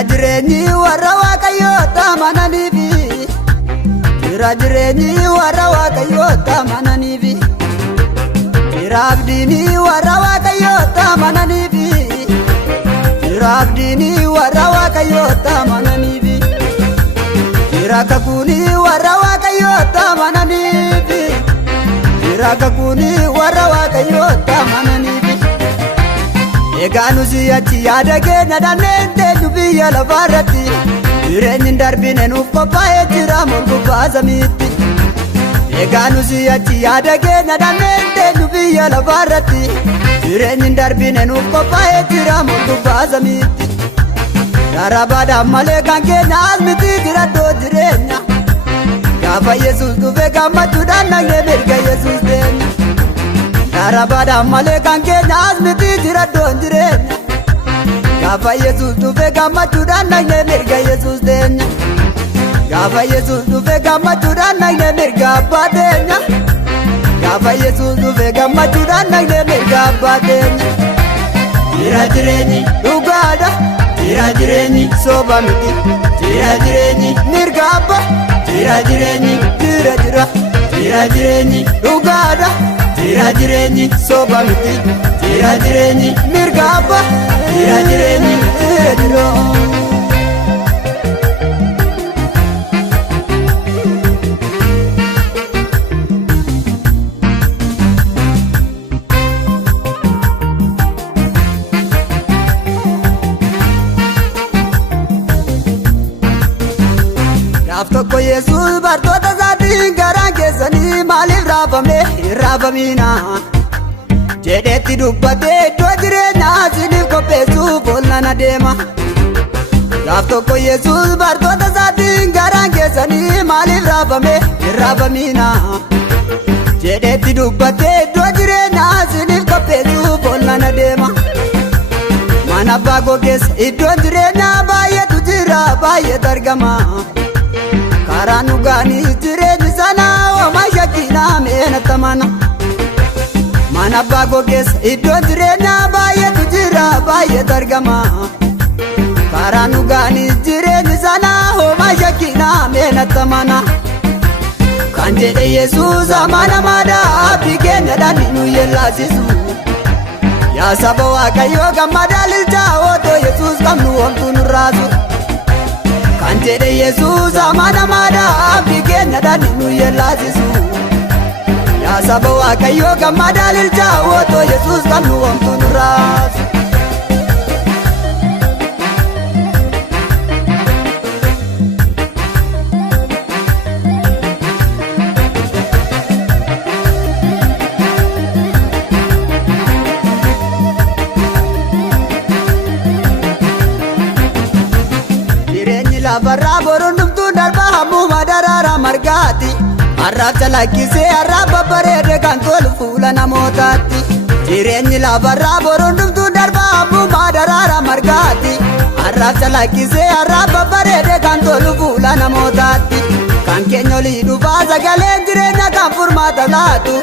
Jira jireenyi warra Waaqayyoota amananiifi. Jira jireenyi warra Waaqayyoota amananiifi. Jira abdiin warra Waaqayyoota amananiifi. Jira abdiin warra Waaqayyoota amananiifi. Jira kakuun warra Waaqayyoota amananiifi. Jira kakuun warra Waaqayyoota amananiifi. Egaa nuti achi yaada keenya dhannee biyya lafaarratti. Jireenyi darbine nuuf qophaa'ee jira morgubbaa samiitti. Egaa nuti achi yaada keenya dhannee biyya lafaarratti. Jireenyi darbine nuuf qophaa'ee jira morgubbaa samiitti. Darabaadhaan malee kan keenya as miti jira iddoo jireenya. Gaafa Yesuus dhufe gammachuudhaan dhaqnee mirga Yesuus deenya. Darabaadhaan malee kan keenya as miti jira iddoo jireenya. Gaafa Yesuus dhufe gammachuudhaan dhaqnee mirga Yesuus deenya. Gaafa Yesuus dhufe gammachuudhaan dhaqnee mirga abbaa teenya. Gaafa Yesuus dhufe gammachuudhaan dhaqnee mirga abbaa teenya. Jira jireenyi dhugaadha. Jira jireenyi soba miti. Jira jireenyi mirga abbaa. Jira jireenyi jira. Jira jireenyi dhugaadha. Jira jireenyi soba miti. Jira jireenyi mirga abbaa. Jira jireenyi jira. Gaaf tokko Yesuus bartoota isaatiin garaan keessanii maaliif raafamina jedheetti dubbatee iddoo jireenyaa isiniif qopheessuuf ollaan adeema. Gaaf tokko Yesuus bartoota isaatiin garaan keessanii maaliif raafamina jedheetti dubbatee iddoo jireenyaa isiniif qopheessuuf ollaan adeema. Mana abbaa koo keessa iddoon jireenyaa baay'eetu jira baay'eetu argama. Karaan dhugaanii jireenyi sana homaa shakkiinaa meenatti amana. Mana abbaa koo keessa iddoon jireenyaa baay'eetu jira baay'eetu argama. Karaan dhugaanii jireenyi sana homaa shakkiinaa meenatti amana. Kan jedhe Yesuus amanamaadha abdii keenyadhaan nu yellaasisu. Yaa saba Waaqayyoo gammadaa lilchaa otoo Yesuus qabnu homtuu nurraasu. Kan jedhe Yesuus amanamaadha abdii keenyadhaan nu yellaasisu. Yaa saba Waaqayyoo gammadaa lilchaa otoo Yesuus qabnu homtuu nurraasu. Lafarraa boruun dhumtuun darbaa hammuma daraara margaati. Harraaf calaqqisee harraaf babbareede kan tolu fuula namootaatti. Jireenyi lafarraa boruun dhumtuun darbaa hammuma daraara margaati. Harraaf calaqqisee harraaf babbareede kan tolu fuula namootaatti. Kan keenya olii dhufaa sagaleen jireenya kan furmaata laatu.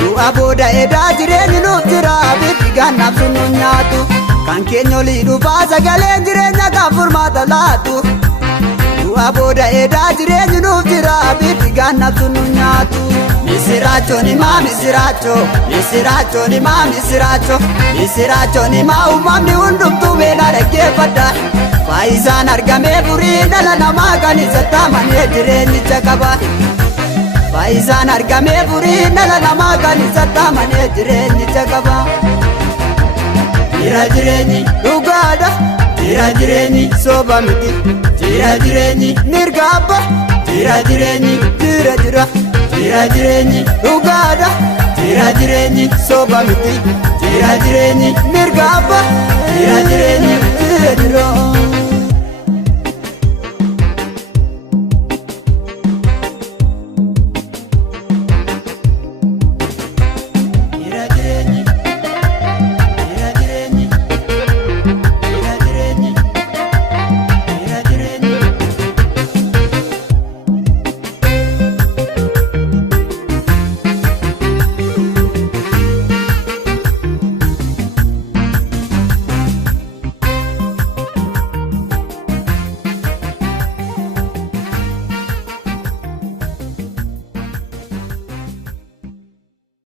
Du'a booda edaa jireenyi nuuf jira abiddi gannaaf sun nu nyaatu. Kan keenya olii dhufaa sagaleen jireenya kan furmaata laatu. Du'a booda edaa jireenyi nuuf jira abiddi gannaaf sun nu nyaatu. Misiraachoon himaa misiraachoo. Misiraachoon himaa misiraachoo. Misiraachoon himaa uumamni hundumtuu beela dhaggeeffadha. Faayisaan argamee furii dhala namaa kan isatti amanee jireenyicha qaba. Faayisaan argamee furii dhala namaa kan isatti amanee jireenyicha qaba. Jira jireenyi dhugaadha. Jira jireenyi soba miti. Jira jireenyi mirga abbaa. Jira jireenyi jira. Jira jireenyi dhugaadha. Jira jireenyi soba miti. Jira jireenyi mirga abbaa. Jira jireenyi jira.